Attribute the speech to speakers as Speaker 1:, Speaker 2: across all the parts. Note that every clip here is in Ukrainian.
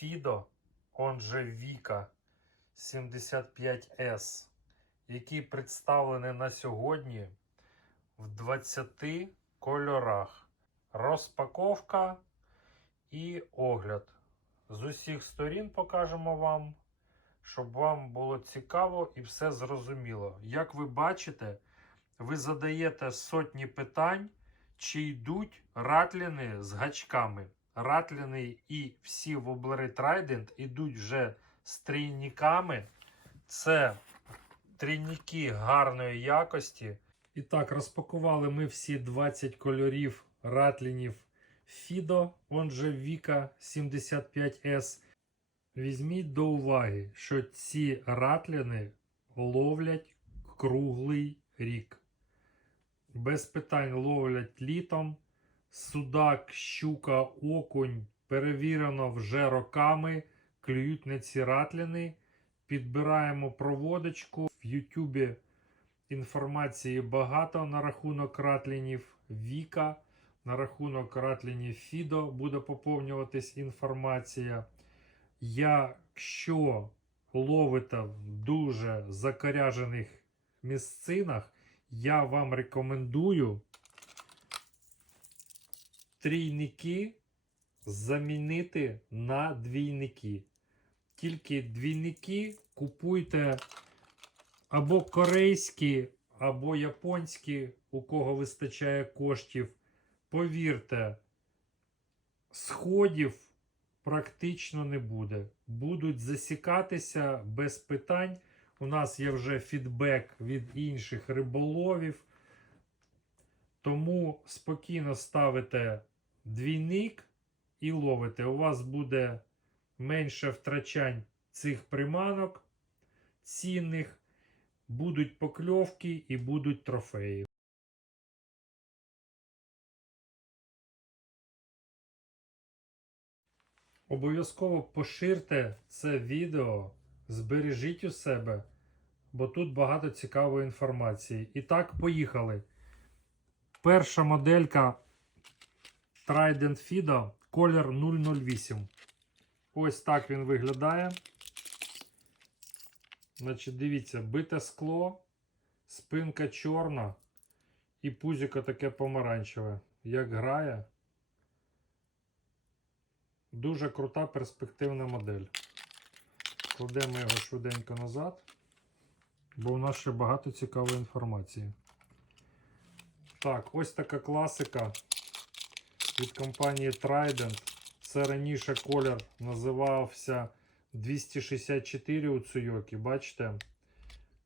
Speaker 1: Fido, он же Vika 75S, який представлений на сьогодні в 20 кольорах. Розпаковка і огляд. З усіх сторін покажемо вам, щоб вам було цікаво і все зрозуміло. Як ви бачите, ви задаєте сотні питань, чи йдуть ратліни з гачками. Ратліни і всі воблери Trident йдуть вже з трійниками. Це трійники гарної якості. І так, розпакували ми всі 20 кольорів ратлінів Fido, он же Vika 75S. Візьміть до уваги, що ці ратліни ловлять круглий рік. Без питань ловлять літом. Судак, щука, окунь перевірено вже роками. Клюють на ці ратліни. Підбираємо проводочку. В Ютубі інформації багато на рахунок ратлінів Віка. На рахунок ратлінів Фідо буде поповнюватись інформація. Якщо ловите в дуже закоряжених місцинах, я вам рекомендую трійники замінити на двійники. Тільки двійники купуйте або корейські, або японські, у кого вистачає коштів. Повірте, сходів практично не буде. Будуть засікатися без питань. У нас є вже фідбек від інших риболовів. Тому спокійно ставите двійник і ловите. У вас буде менше втрачань цих приманок цінних, будуть покльовки і будуть трофеї. Обов'язково поширте це відео, збережіть у себе, бо тут багато цікавої інформації. І так, поїхали. Перша моделька Trident Fido колір 008. Ось так він виглядає. Значить, дивіться, бите скло, спинка чорна і пузіко таке помаранчеве. Як грає. Дуже крута перспективна модель. Кладемо його швиденько назад, бо у нас ще багато цікавої інформації. Так, ось така класика від компанії Trident. Це раніше колір називався 264 у Цуйокі. Бачите?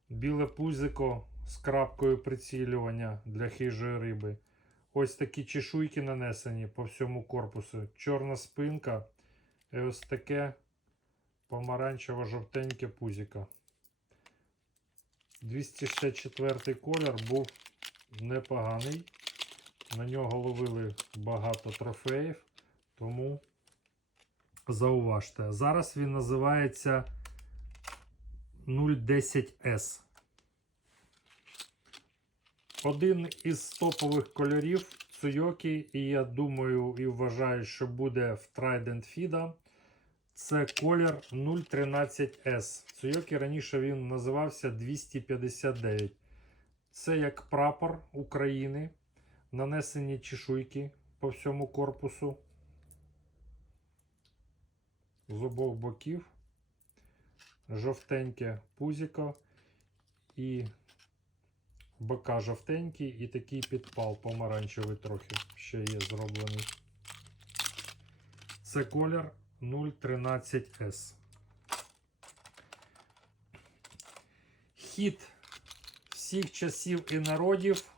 Speaker 1: Біле пузико з крапкою прицілювання для хижої риби. Ось такі чешуйки нанесені по всьому корпусу. Чорна спинка. І ось таке помаранчево-жовтеньке пузико. 264 колір був непоганий. На нього ловили багато трофеїв, тому зауважте. Зараз він називається 010S. Один із топових кольорів Цуйокі, і я думаю і вважаю, що буде в Trident Fida. Це колір 013S. Цуйокі раніше він називався 259. Це як прапор України. Нанесені чешуйки по всьому корпусу. З обох боків. Жовтеньке пузіко і бока жовтенькі, і такий підпал помаранчевий трохи ще є зроблений. Це колір 013S. Хід всіх часів і народів.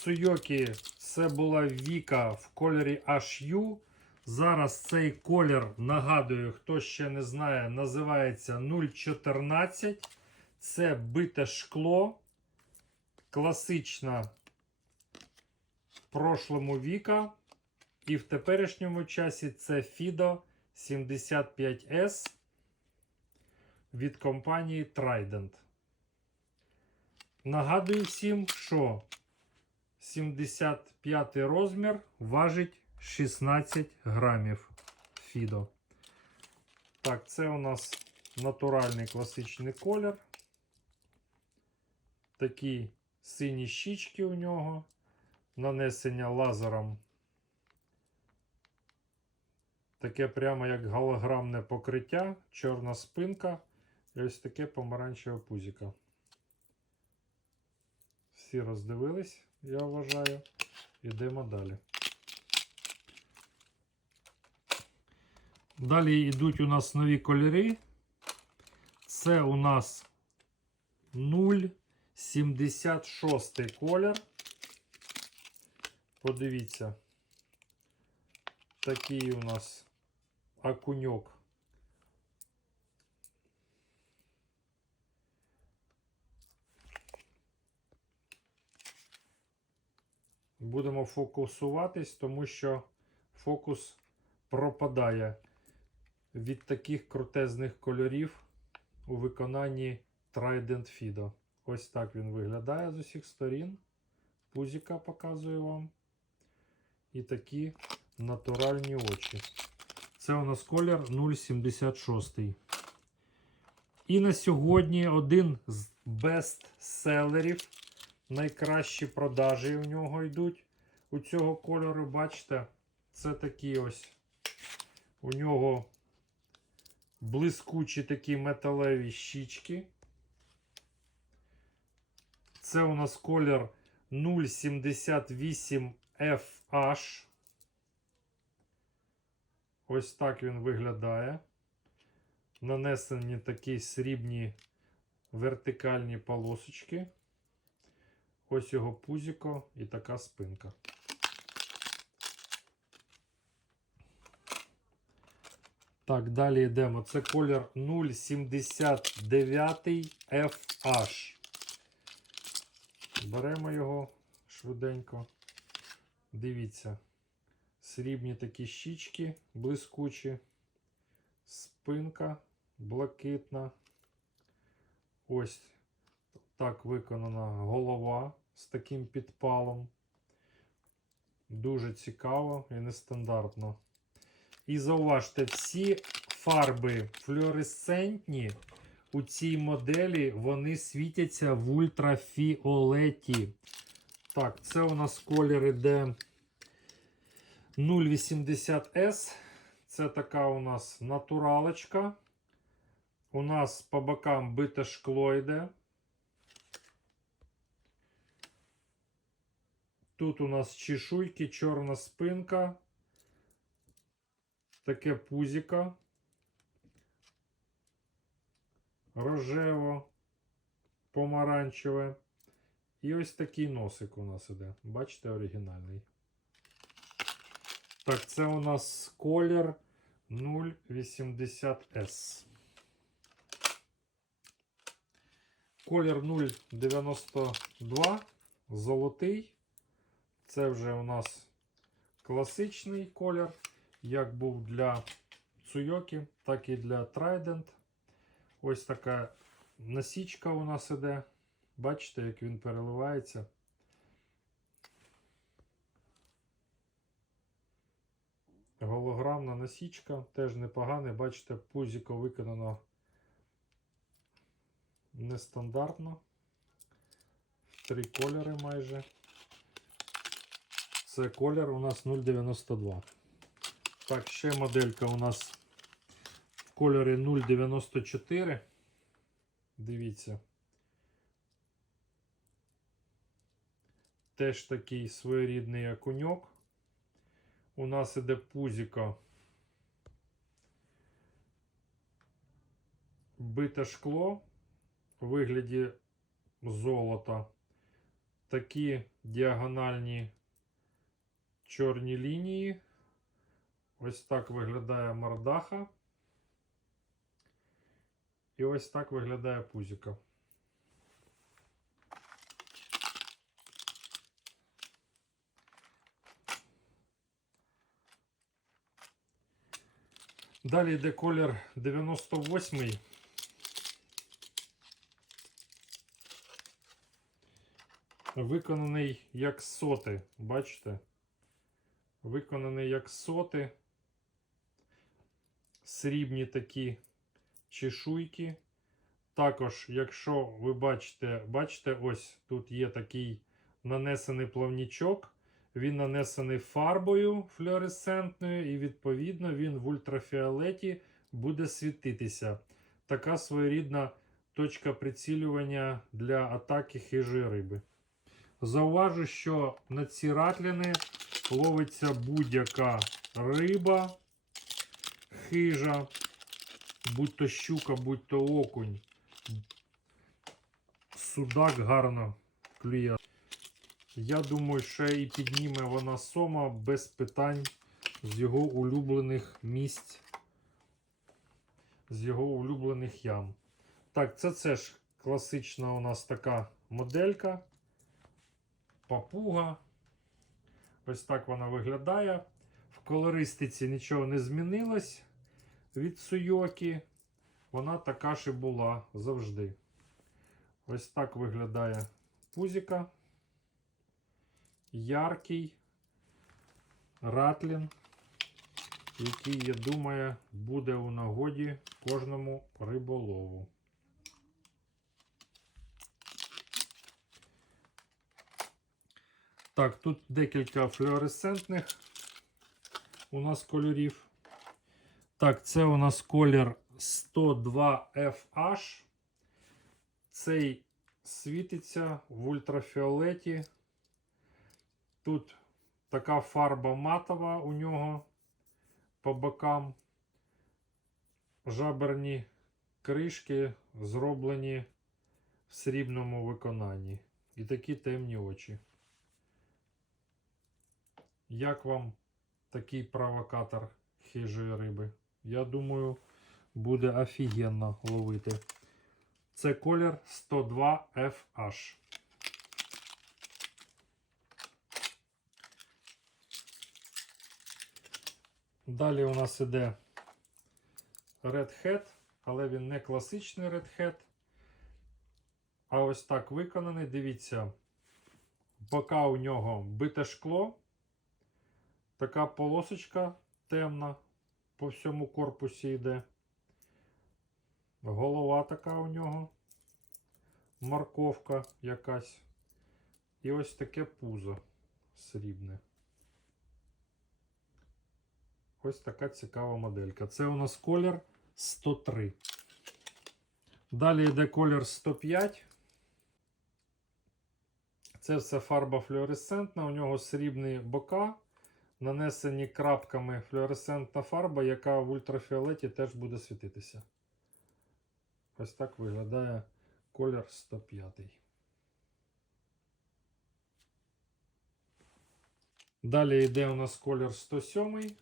Speaker 1: Цуйокі це була Віка в кольорі HU. Зараз цей колір, нагадую, хто ще не знає, називається 014. Це бите шкло. Класична в прошлому Віка. І в теперішньому часі це Fido 75S від компанії Trident. Нагадую всім, що 75 розмір важить 16 грамів Fido. Так, це у нас натуральний класичний колір. Такі сині щічки у нього. Нанесення лазером. Таке прямо як голограмне покриття, чорна спинка і ось таке помаранчеве пузіко. Всі роздивились, я вважаю. Йдемо далі. Далі йдуть у нас нові кольори. Це у нас 0,76 колір. Подивіться. Такий у нас окуньок. Будемо фокусуватись, тому що фокус пропадає від таких крутезних кольорів у виконанні Trident Fido. Ось так він виглядає з усіх сторін. Пузіка показую вам. І такі натуральні очі. Це у нас колір 0,76. І на сьогодні один з бестселерів. Найкращі продажі у нього йдуть у цього кольору. Бачите, це такі ось у нього блискучі такі металеві щічки. Це у нас колір 078 FH. Ось так він виглядає. Нанесені такі срібні вертикальні полосочки. Ось його пузіко і така спинка. Так, далі йдемо. Це колір 079 FH. Беремо його швиденько. Дивіться. Срібні такі щічки блискучі, спинка блакитна. Ось так виконана голова з таким підпалом. Дуже цікаво і нестандартно. І зауважте, всі фарби флюоресцентні у цій моделі вони світяться в ультрафіолеті. Так, це у нас колір іде 080S. Це така у нас натуралочка. У нас по бокам бите шкло йде. Тут у нас чешуйки, чорна спинка. Таке пузіко. Рожево, помаранчеве. І ось такий носик у нас іде. Бачите, оригінальний. Так, це у нас колір 080S. Колір 092, золотий. Це вже у нас класичний колір, як був для Цуйоки, так і для Trident. Ось така насічка у нас іде. Бачите, як він переливається. Голограмна насічка, теж непогане. Бачите, пузіко виконано нестандартно. Три кольори майже. Це колір у нас 0,92. Так, ще моделька у нас в кольорі 0,94. Дивіться. Теж такий своєрідний окуньок. У нас іде пузіко. Бите шкло у вигляді золота. Такі діагональні чорні лінії. Ось так виглядає мордаха. І ось так виглядає пузіка. Далі йде колір 98. Виконаний як соти, бачите? Виконаний як соти. срібні такі чешуйки. Також, якщо ви бачите, бачите, ось тут є такий нанесений плавнічок. Він нанесений фарбою флуоресцентною, і, відповідно, він в ультрафіолеті буде світитися. Така своєрідна точка прицілювання для атаки хижої риби. Зауважу, що на ці ратліни ловиться будь-яка риба, хижа, будь то щука, будь то окунь. Судак гарно клює. Я думаю, ще і підніме вона сома без питань з його улюблених місць, з його улюблених ям. Так, це це ж класична у нас така моделька. Папуга. Ось так вона виглядає. В колористиці нічого не змінилось від Суйокі. Вона така ж і була завжди. Ось так виглядає пузіка. Яркий ратлін, який, я думаю, буде у нагоді кожному риболову. Так, тут декілька флуоресцентних у нас кольорів. Так, це у нас колір 102FH. Цей світиться в ультрафіолеті. Тут така фарба матова у нього по бокам. Жаберні кришки зроблені в срібному виконанні. І такі темні очі. Як вам такий провокатор хижої риби? Я думаю, буде офігенно ловити. Це колір 102FH. Далі у нас іде Red Hat, але він не класичний Red Hat. А ось так виконаний. Дивіться, бока у нього бите шкло. Така полосочка темна по всьому корпусі йде. Голова така у нього. Морковка якась. І ось таке пузо срібне. Ось така цікава моделька. Це у нас колір 103. Далі йде колір 105. Це все фарба флуоресцентна. У нього срібні бока, нанесені крапками флуоресцентна фарба, яка в ультрафіолеті теж буде світитися. Ось так виглядає колір 105. Далі йде у нас колір 107.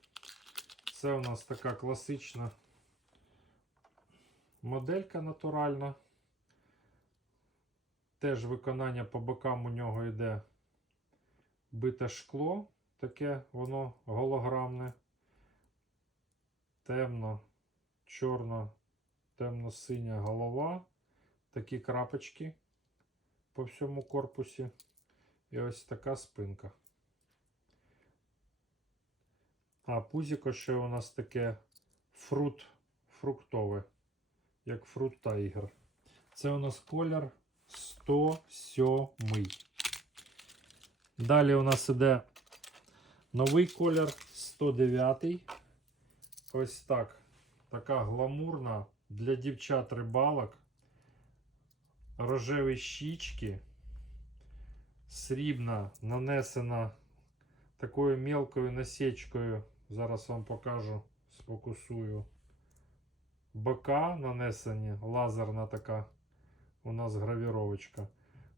Speaker 1: Це у нас така класична моделька натуральна. Теж виконання по бокам у нього йде бите шкло, таке воно голограмне, темно, чорно, темно-синя голова, такі крапочки по всьому корпусі. І ось така спинка. А пузіко ще у нас таке фрут, фруктове, як фрут тайгер. Це у нас колір 107. Далі у нас іде новий колір 109. Ось так. Така гламурна для дівчат рибалок. Рожеві щічки. Срібна нанесена такою мелкою насічкою. Зараз вам покажу, сфокусую. Бока нанесені, лазерна така у нас гравіровочка.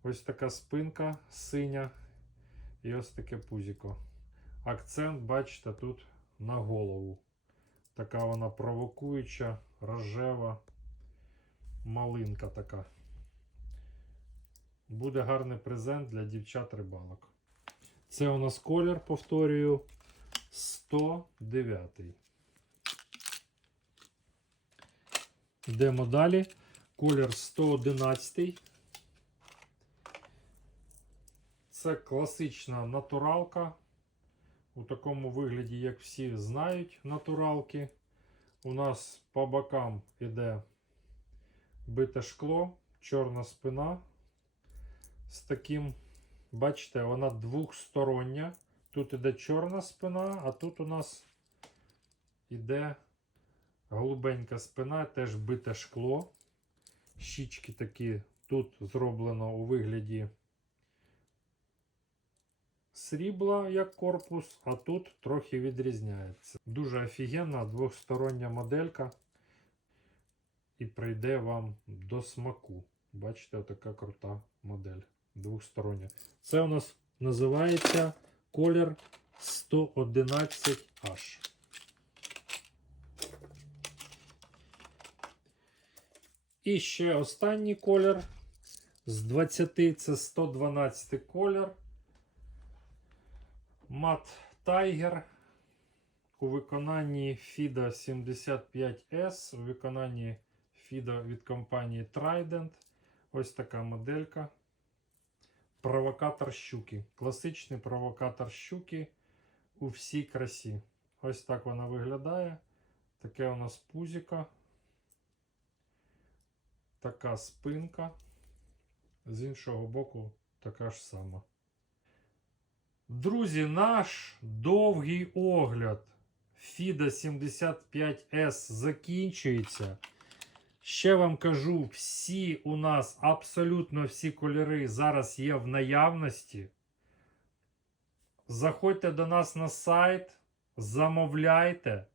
Speaker 1: Ось така спинка синя і ось таке пузіко. Акцент, бачите, тут на голову. Така вона провокуюча, рожева, малинка така. Буде гарний презент для дівчат рибалок. Це у нас колір, повторюю, 109. Йдемо далі. Колір 111. Це класична натуралка. У такому вигляді, як всі знають, натуралки. У нас по бокам іде бите шкло, чорна спина з таким, бачите, вона двохстороння. Тут іде чорна спина, а тут у нас іде голубенька спина, теж бите шкло. Щічки такі тут зроблено у вигляді срібла як корпус, а тут трохи відрізняється. Дуже офігенна двохстороння моделька. І прийде вам до смаку. Бачите, така крута модель. Двохстороння. Це у нас називається колір 111H. І ще останній колір. З 20 це 112 колір. Мат Tiger у виконанні FIDA 75S, у виконанні FIDA від компанії Trident. Ось така моделька. Провокатор щуки. Класичний провокатор щуки у всій красі. Ось так вона виглядає. Таке у нас пузіка. Така спинка. З іншого боку, така ж сама. Друзі, наш довгий огляд FIDA 75S закінчується. Ще вам кажу, всі у нас, абсолютно всі кольори зараз є в наявності. Заходьте до нас на сайт, замовляйте.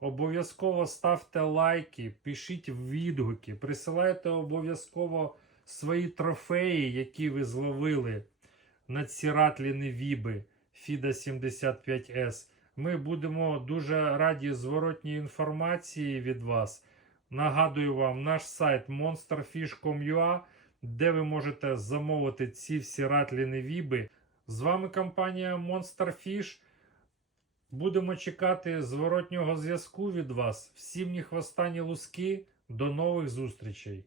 Speaker 1: Обов'язково ставте лайки, пишіть відгуки, присилайте обов'язково свої трофеї, які ви зловили надсіратліни Віби FIDA 75S. Ми будемо дуже раді зворотній інформації від вас. Нагадую вам наш сайт monsterfish.com.ua, де ви можете замовити ці всі ратліни Віби. З вами компанія Monsterfish. Будемо чекати зворотнього зв'язку від вас. Всім ні хвоста, луски. До нових зустрічей!